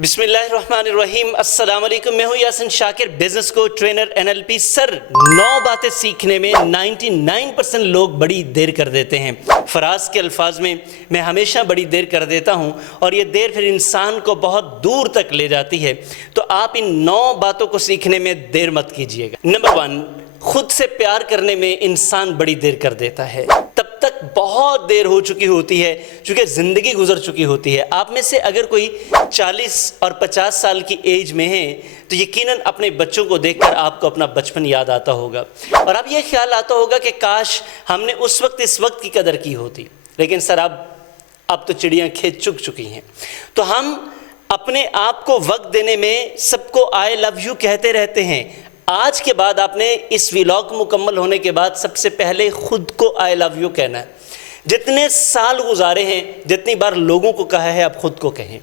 बिस्मिल्लाहिर्रहमानिर्रहीम। अस्सलाम वालेकुम। मैं हूँ यासिन शाकिर, बिजनेस को ट्रेनर NLP। सर, 9 बातें सीखने में 99% लोग बड़ी देर कर देते हैं। फराज के अल्फाज में, मैं हमेशा बड़ी देर कर देता हूँ और ये देर फिर इंसान को बहुत दूर तक ले जाती है। तो आप इन 9 बातों को सीखने में देर मत कीजिएगा। नंबर 1, खुद से प्यार करने में इंसान बड़ी देर कर देता है। तब तक बहुत देर हो चुकी होती है क्योंकि ज़िंदगी गुजर चुकी होती है। आप में से अगर कोई 40 और 50 साल की एज में है तो यकीनन अपने बच्चों को देखकर आपको अपना बचपन याद आता होगा और अब ये ख्याल आता होगा कि काश हमने उस वक्त इस वक्त की कदर की होती। लेकिन सर अब तो चिड़ियाँ खेत चुग चुकी हैं। तो हम अपने आप को वक्त देने में सबको आई लव यू कहते रहते हैं। आज के बाद आपने इस व्लॉग मुकम्मल होने के बाद सबसे पहले खुद को आई लव यू कहना है। जितने साल गुजारे हैं, जितनी बार लोगों को कहा है, आप खुद को कहें।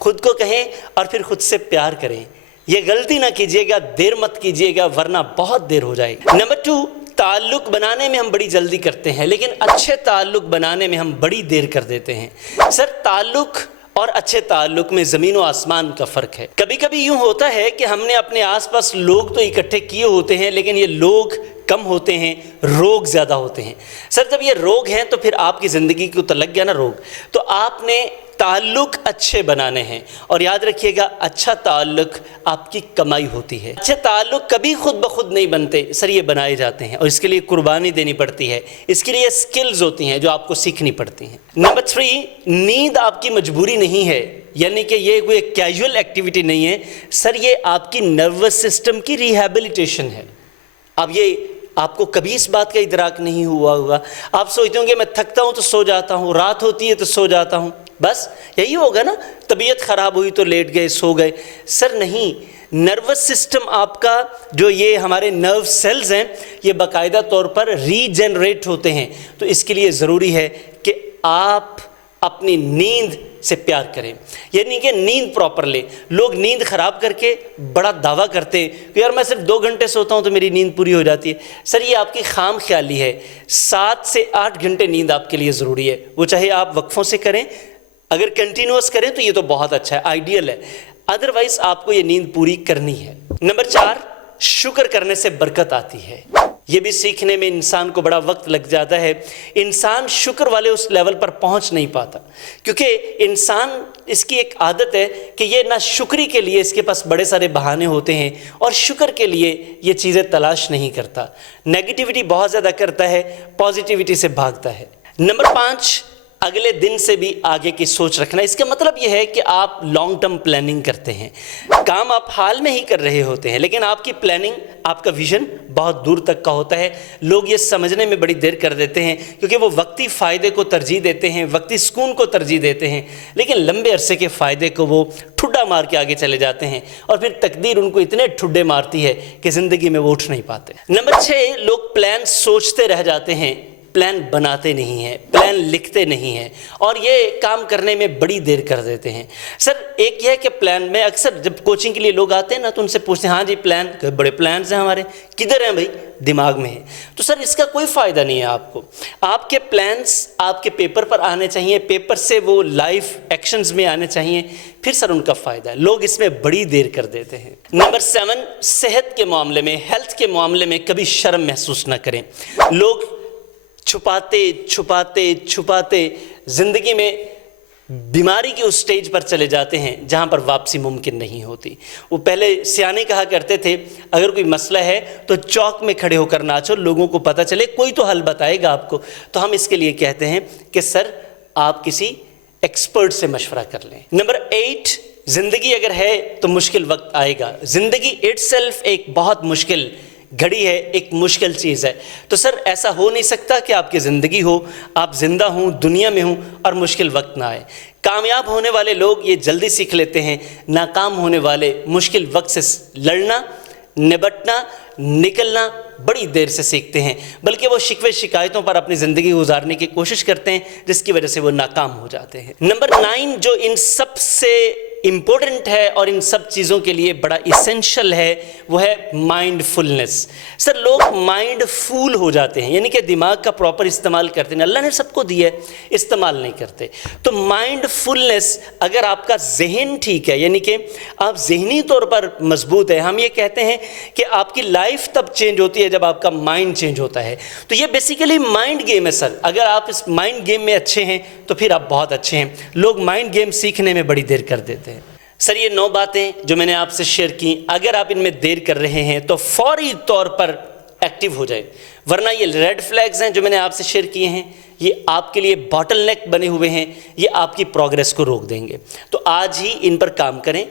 खुद को कहें और फिर खुद से प्यार करें। ये गलती ना कीजिएगा, देर मत कीजिएगा वरना बहुत देर हो जाएगी। नंबर 2, ताल्लुक़ बनाने में हम बड़ी जल्दी करते हैं लेकिन अच्छे ताल्लुक़ बनाने में हम बड़ी देर कर देते हैं। सर, ताल्लुक़ और अच्छे ताल्लुक़ में ज़मीन और आसमान का फ़र्क है। कभी कभी यूँ होता है कि हमने अपने आसपास लोग तो इकट्ठे किए होते हैं लेकिन ये लोग कम होते हैं, रोग ज़्यादा होते हैं। सर, जब ये रोग हैं तो फिर आपकी ज़िंदगी को तो लग गया ना रोग। तो आपने ताल्लुक़ अच्छे बनाने हैं और याद रखिएगा, अच्छा ताल्लुक़ आपकी कमाई होती है। अच्छे ताल्लुक़ कभी खुद ब खुद नहीं बनते सर, ये बनाए जाते हैं और इसके लिए कुर्बानी देनी पड़ती है। इसके लिए स्किल्स होती हैं जो आपको सीखनी पड़ती हैं। नंबर 3, नींद आपकी मजबूरी नहीं है, यानी कि ये कोई कैजुअल एक्टिविटी नहीं है सर, ये आपकी नर्वस सिस्टम की रिहैबिलिटेशन है। अब ये आपको कभी इस बात का इदराक नहीं हुआ होगा। आप सोचते होंगे मैं थकता हूँ तो सो जाता हूँ, रात होती है तो सो जाता हूँ, बस यही होगा ना, तबीयत ख़राब हुई तो लेट गए, सो गए। सर नहीं, नर्वस सिस्टम आपका, जो ये हमारे नर्व सेल्स हैं, ये बाकायदा तौर पर रीजनरेट होते हैं। तो इसके लिए ज़रूरी है कि आप अपनी नींद से प्यार करें, यानी कि नींद प्रॉपर ले। लोग नींद ख़राब करके बड़ा दावा करते हैं कि यार मैं सिर्फ 2 घंटे सोता हूँ तो मेरी नींद पूरी हो जाती है। सर, ये आपकी खाम ख्याली है। 7 से 8 घंटे नींद आपके लिए ज़रूरी है, वो चाहे आप वक्फों से करें, अगर कंटिन्यूअस करें तो ये तो बहुत अच्छा है, आइडियल है। अदरवाइज़ आपको ये नींद पूरी करनी है। नंबर 4, शुक्र करने से बरकत आती है। ये भी सीखने में इंसान को बड़ा वक्त लग जाता है। इंसान शुक्र वाले उस लेवल पर पहुंच नहीं पाता क्योंकि इंसान, इसकी एक आदत है कि ये ना शुक्री के लिए इसके पास बड़े सारे बहाने होते हैं और शुक्र के लिए ये चीज़ें तलाश नहीं करता। नेगेटिविटी बहुत ज़्यादा करता है, पॉजिटिविटी से भागता है। नंबर 5, अगले दिन से भी आगे की सोच रखना। इसका मतलब यह है कि आप लॉन्ग टर्म प्लानिंग करते हैं। काम आप हाल में ही कर रहे होते हैं लेकिन आपकी प्लानिंग, आपका विजन बहुत दूर तक का होता है। लोग ये समझने में बड़ी देर कर देते हैं क्योंकि वो वक्ती फ़ायदे को तरजीह देते हैं, वक्ती सुकून को तरजीह देते हैं, लेकिन लंबे अरसे के फ़ायदे को वो ठुड्डा मार के आगे चले जाते हैं और फिर तकदीर उनको इतने ठुड्डे मारती है कि ज़िंदगी में वो उठ नहीं पाते। नंबर 6, लोग प्लान सोचते रह जाते हैं, प्लान बनाते नहीं हैं, प्लान लिखते नहीं हैं और ये काम करने में बड़ी देर कर देते हैं। सर, एक यह है कि प्लान में अक्सर जब कोचिंग के लिए लोग आते हैं ना तो उनसे पूछते हैं, हाँ जी प्लान, बड़े प्लान्स हैं हमारे, किधर हैं भाई? दिमाग में है। तो सर, इसका कोई फ़ायदा नहीं है आपको। आपके प्लान्स आपके पेपर पर आने चाहिए, पेपर से वो लाइफ एक्शंस में आने चाहिए, फिर सर उनका फ़ायदा है। लोग इसमें बड़ी देर कर देते हैं। नंबर 7, सेहत के मामले में, हेल्थ के मामले में कभी शर्म महसूस ना करें। लोग छुपाते छुपाते छुपाते ज़िंदगी में बीमारी की उस स्टेज पर चले जाते हैं जहाँ पर वापसी मुमकिन नहीं होती। वो पहले सियाने कहा करते थे, अगर कोई मसला है तो चौक में खड़े होकर नाचो, लोगों को पता चले, कोई तो हल बताएगा आपको। तो हम इसके लिए कहते हैं कि सर आप किसी एक्सपर्ट से मशवरा कर लें। नंबर 8, ज़िंदगी अगर है तो मुश्किल वक्त आएगा। ज़िंदगी इटसेल्फ एक बहुत मुश्किल घड़ी है, एक मुश्किल चीज़ है। तो सर, ऐसा हो नहीं सकता कि आपकी ज़िंदगी हो, आप ज़िंदा हूँ, दुनिया में हूँ और मुश्किल वक्त ना आए। कामयाब होने वाले लोग ये जल्दी सीख लेते हैं, नाकाम होने वाले मुश्किल वक्त से लड़ना, निपटना, निकलना बड़ी देर से सीखते हैं, बल्कि वो शिकवे शिकायतों पर अपनी ज़िंदगी गुजारने की कोशिश करते हैं जिसकी वजह से वो नाकाम हो जाते हैं। नंबर 9, जो इन सब से इम्पोर्टेंट है और इन सब चीज़ों के लिए बड़ा इसेंशियल है, वो है माइंडफुलनेस। सर लोग माइंडफुल हो जाते हैं, यानी कि दिमाग का प्रॉपर इस्तेमाल करते हैं, अल्लाह ने सबको दिया है, इस्तेमाल नहीं करते। तो माइंडफुलनेस, अगर आपका जहन ठीक है, यानी कि आप जहनी तौर पर मजबूत है, हम ये कहते हैं कि आपकी लाइफ तब चेंज होती है जब आपका माइंड चेंज होता है। तो ये बेसिकली माइंड गेम है सर। अगर आप इस माइंड गेम में अच्छे हैं तो फिर आप बहुत अच्छे हैं। लोग माइंड गेम सीखने में बड़ी देर कर देते हैं। सर ये 9 बातें जो मैंने आपसे शेयर की, अगर आप इनमें देर कर रहे हैं तो फौरी तौर पर एक्टिव हो जाए, वरना ये रेड फ्लैग्स हैं जो मैंने आपसे शेयर किए हैं, ये आपके लिए बॉटल नेक बने हुए हैं, ये आपकी प्रोग्रेस को रोक देंगे। तो आज ही इन पर काम करें,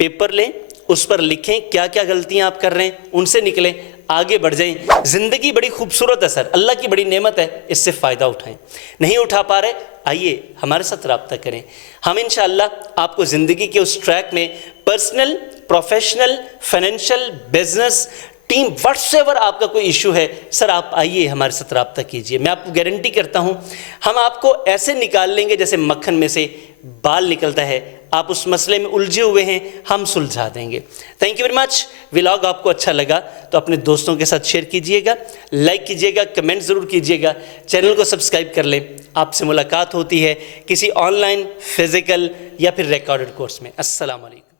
पेपर लें, उस पर लिखें क्या क्या गलतियां आप कर रहे हैं, उनसे निकलें, आगे बढ़ जाएं। ज़िंदगी बड़ी खूबसूरत है सर, अल्लाह की बड़ी नेमत है, इससे फ़ायदा उठाएं। नहीं उठा पा रहे, आइए हमारे साथ रब्ता करें। हम इंशाअल्लाह आपको ज़िंदगी के उस ट्रैक में personal, professional, financial, business, team, whatsoever आपका कोई इशू है, सर आप आइए हमारे साथ रब्ता कीजिए। मैं आपको गारंटी करता हूँ हम आपको ऐसे निकाल लेंगे जैसे मक्खन में से बाल निकलता है। आप उस मसले में उलझे हुए हैं, हम सुलझा देंगे। Thank you very much. Vlog आपको अच्छा लगा तो अपने दोस्तों के साथ शेयर कीजिएगा, लाइक कीजिएगा, कमेंट ज़रूर कीजिएगा, चैनल को सब्सक्राइब कर लें। आपसे मुलाकात होती है किसी ऑनलाइन, फिज़िकल या फिर रिकॉर्डेड कोर्स में। अस्सलाम वालेकुम।